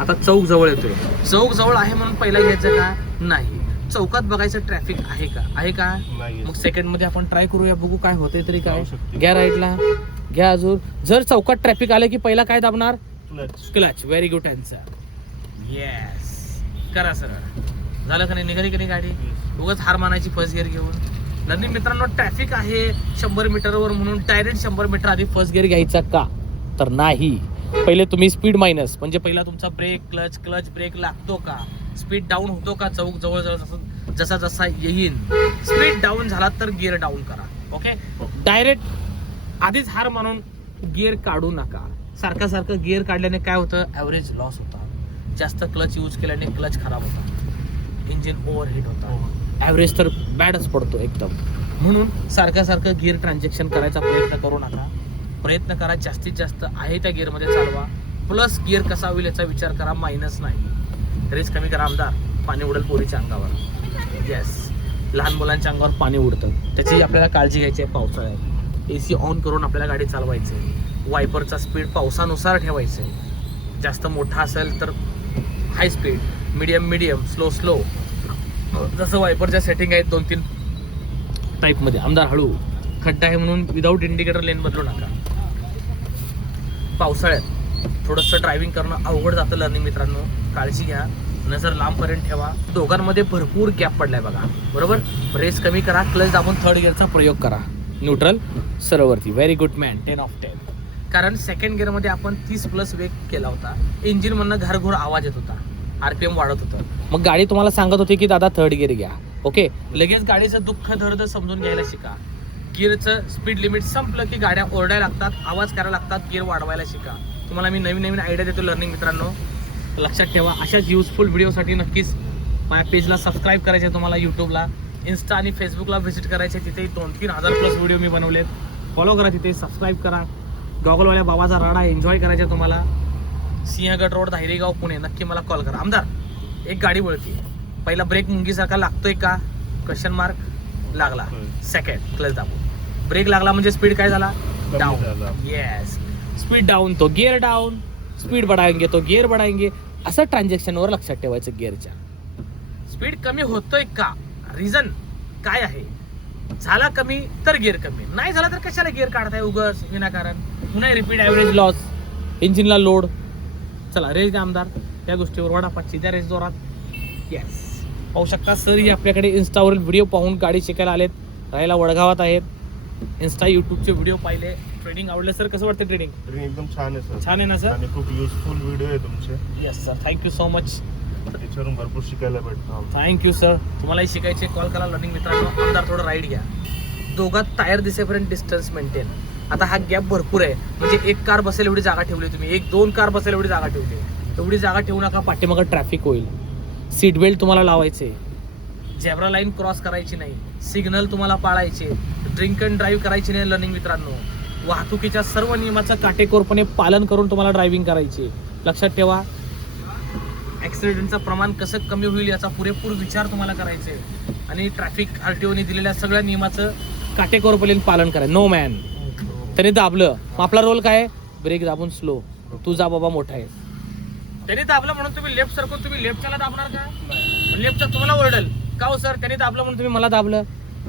आता चौक जवळ येतोय. चौक जवळ आहे म्हणून पहिला घ्यायचं का? नाही. चौकात बघायचं ट्रॅफिक आहे का? आहे का? मग सेकंड मध्ये आपण ट्राय करूया, बघू काय होतंय तरी काय. घ्या राईटला, घ्या अजून. जर चौकात ट्रॅफिक आलं की पहिला काय दाबणार? Clutch. Very good answer. Yes, करा सरळ. झालं का नाही? निघाली का नाही गाडी? उगाच हार मानायची फर्स्ट गिअर घेऊन. लर्निंग मित्रांनो, ट्रॅफिक आहे 100 मीटरवर म्हणून डायरेक्ट 100 मीटर आधी फर्स्ट गिअर घ्यायचा का? तर नाही. पहिले तुम्ही स्पीड मायनस, म्हणजे पहिला तुमचा ब्रेक, क्लच ब्रेक लागतो का? स्पीड डाऊन होतो का? चौक जवळ जवळ जसा जसा येईल स्पीड डाऊन झाला तर गिअर डाऊन करा. ओके, डायरेक्ट आधीच हार मानून गिअर काढू नका. सारखं गिअर काढल्याने काय होतं? ॲव्हरेज लॉस होता. जास्त क्लच यूज केल्याने क्लच खराब होता, इंजिन ओव्हरहीट होता, ॲव्हरेज तर बॅडच पडतो एकदम. म्हणून सारखं गिअर ट्रान्झॅक्शन करायचा प्रयत्न करू नका. प्रयत्न करा जास्तीत जास्त आहे त्या गिअरमध्ये चालवा. प्लस गिअर कसा होईल याचा विचार करा, मायनस नाही. रेस कमी करा आमदार, पाणी उडेल पोरीच्या अंगावर. येस, लहान मुलांच्या अंगावर पाणी उडतं, त्याची आपल्याला काळजी घ्यायची आहे. पावसाळ्यात AC ऑन करून आपल्याला गाडी चालवायची आहे. वायपरचा स्पीड पावसानुसार ठेवायचं आहे. जास्त मोठा असेल तर हाय स्पीड, मीडियम, स्लो. जसं वायपरच्या सेटिंग आहेत 2-3 टाईपमध्ये. आमदार हळू, खड्डा आहे म्हणून विदाऊट इंडिकेटर लेन बदलू नका. पावसाळ्यात थोडंसं ड्रायव्हिंग करणं अवघड जातं लर्निंग मित्रांनो, काळजी घ्या. नजर लांबपर्यंत ठेवा. दोघांमध्ये भरपूर गॅप पडलाय बघा, बरोबर. रेस कमी करा, क्लच दाबून थर्ड गिअरचा प्रयोग करा. न्यूट्रल सरळवरती. Very good man, 10 of 10. कारण सेकंड गिअरमध्ये आपण 30+ वेग केला होता. इंजिन मधनं घरघोर आवाज येत होता, RPM वाढत होतं. मग गाडी तुम्हाला सांगत होती की दादा थर्ड गिअर घ्या. ओके, लगेच गाडीचं दुःख दर्द समजून घ्यायला शिका. गिअरचं स्पीड लिमिट संपलं की गाड्या ओरडायला लागतात, आवाज करायला लागतात. गिअर वाढवायला शिका. तुम्हाला मी नवीन आयडिया देतो लर्निंग मित्रांनो, लक्षात ठेवा. अशाच युजफुल व्हिडिओसाठी नक्कीच माझ्या पेजला सबस्क्राईब करायचे. तुम्हाला यूट्यूबला, इन्स्टा आणि फेसबुकला व्हिजिट करायचे. तिथे 2-3 हजार+ व्हिडिओ मी बनवलेत. फॉलो करा, तिथे सबस्क्राईब करा. गॉगलवाल्या बाबाचा राडा एन्जॉय करायचा तुम्हाला. सिंहगड रोड, धायरेगाव, पुणे. नक्की मला कॉल करा. आमदार, एक गाडी वळती, पहिला ब्रेक मुंगीसारखा लागतोय का? Question mark. लागला. सेकंड क्लच दाबू, ब्रेक लागला म्हणजे स्पीड काय झाला? डाऊन. येस, स्पीड डाऊन तो गिअर डाऊन, स्पीड बढ़ाएंगे तो गिअर बढ़ाएंगे. असं ट्रान्झॅक्शनवर लक्षात ठेवायचं. गिअरच्या स्पीड कमी होतोय का? रिझन काय आहे? झाला कमी तर गिअर कमी, नाही झाला तर कशाला गिअर काढताय उगाच विनाकारण? पुन्हा रिपीट ॲव्हरेज लॉस, इंजिनला लोड. चला रेस द्या आमदार, त्या गोष्टीवर वडा पाचशे द्या रेस जोरात. येस, पाहू शकता सर ही आपल्याकडे इन्स्टावरील व्हिडिओ पाहून गाडी शिकायला आलेत. राहायला वडगावात आहेत. इन्स्टा यूट्यूबचे व्हिडिओ पाहिले. ट्रेडिंग आवडलं सर? कसं वाटतं ट्रेडिंग? एकदम छान आहे सर. छान आहे ना सर? आणि खूप युजफुल व्हिडिओ आहे तुमचे. Yes sir, thank you so much. त्याच्यावरून भरपूर शिकायला भेटतं. Thank you sir. तुम्हालाही शिकायचे, कॉल करा लर्निंग मित्रांनो. आमदार थोडं राईड घ्या. दोघात टायर दिसेपर्यंत डिस्टन्स मेंटेन. आता हा गॅप भरपूर आहे, म्हणजे एक कार बसेल एवढी जागा ठेवली तुम्ही, 1-2 कार बसेल एवढी जागा ठेवली. एवढी जागा ठेवू नका, पाठीमागं ट्रॅफिक होईल. सीट बेल्ट तुम्हाला लावायचे, झेब्रा लाईन क्रॉस करायची नाही, सिग्नल तुम्हाला पाळायचे, ड्रिंक अँड ड्राईव्ह करायची नाही लर्निंग मित्रांनो. वाहतुकीच्या सर्व नियमाचं काटेकोरपणे पालन करून तुम्हाला ड्रायव्हिंग करायची. लक्षात ठेवा. ॲक्सिडेंटचं प्रमाण कसं कमी होईल याचा पुरेपूर विचार तुम्हाला करायचे. आणि ट्रॅफिक RTOने दिलेल्या सगळ्या नियमाचं काटेकोरपणे पालन करा. नो मॅन, त्याने दाबलं मग आपला रोल काय? ब्रेक दाबून स्लो. तू जा बाबा, मोठा आहे. त्याने दाबलं म्हणून तुम्ही लेफ्ट सरकून तुम्ही लेफ्टला दाबणार का? लेफ्टचा तुम्हाला ओरडेल का हो सर, त्याने दाबलं म्हणून तुम्ही मला दाबलं.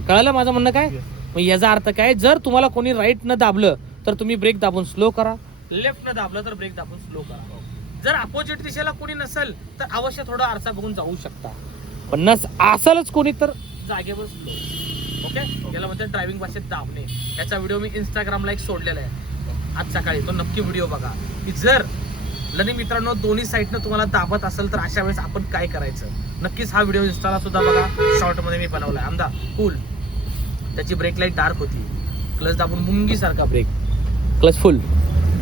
कळलं माझं म्हणणं काय? मग याचा अर्थ काय? जर तुम्हाला कोणी राईट न दाबलं तर तुम्ही ब्रेक दाबून स्लो करा, लेफ्ट न दाबलं तर ब्रेक दाबून स्लो करा. जर अपोजिट दिशेला कोणी नसेल तर अवश्य थोडा आरसा बघून जाऊ शकता, पण नस असेलच कोणी तर जागेवर स्लो. ओके, याला म्हणतात ड्रायव्हिंग भाषेत दाबणे. याचा व्हिडिओ मी इंस्टाग्रामला एक सोडलेला आहे आज सकाळी, तो नक्की व्हिडिओ बघा. की जर लर्निंग मित्रांनो दोन्ही साईडनं तुम्हाला दाबत असेल तर अशा वेळेस आपण काय करायचं. नक्कीच हा व्हिडिओ इंस्टाला सुद्धा बघा, शॉर्टमध्ये मी बनवलाय. आमदा कूल, त्याची ब्रेक लाईट डार्क होती, क्लच दाबून मुंगी सारखा brake, clutch full.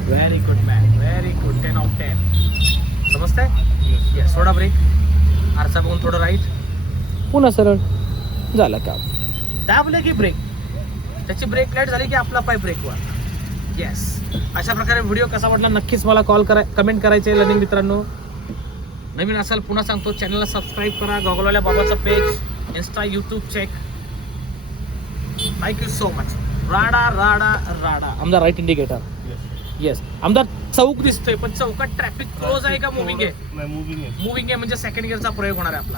Very good man, very good, 10 of 10. समजतंय? येस, थोडा ब्रेक, आरसा बघून थोडं राईट, पुन्हा सरळ. झालं काम. दाबलं की ब्रेक, त्याची ब्रेक लाईट झाली की आपला पाय ब्रेकवर. येस, अशा प्रकारे व्हिडिओ कसा वाटला नक्कीच मला कॉल करा, कमेंट करायचे लर्निंग मित्रांनो. नवीन असाल पुन्हा सांगतो, चॅनलला सबस्क्राईब करा. गॉगलवाल्या बाबाचं page, insta, YouTube check. Thank you so much. राडा राडा राडा. आमचा राईट इंडिकेटर. येस आमदार चौक दिसतोय पण चौकात ट्रॅफिक क्लोज आहे का मुव्हिंग आहे? नाही, मुव्हिंग आहे. मुव्हिंग आहे म्हणजे सेकंड गिअरचा प्रयोग होणार आहे आपला.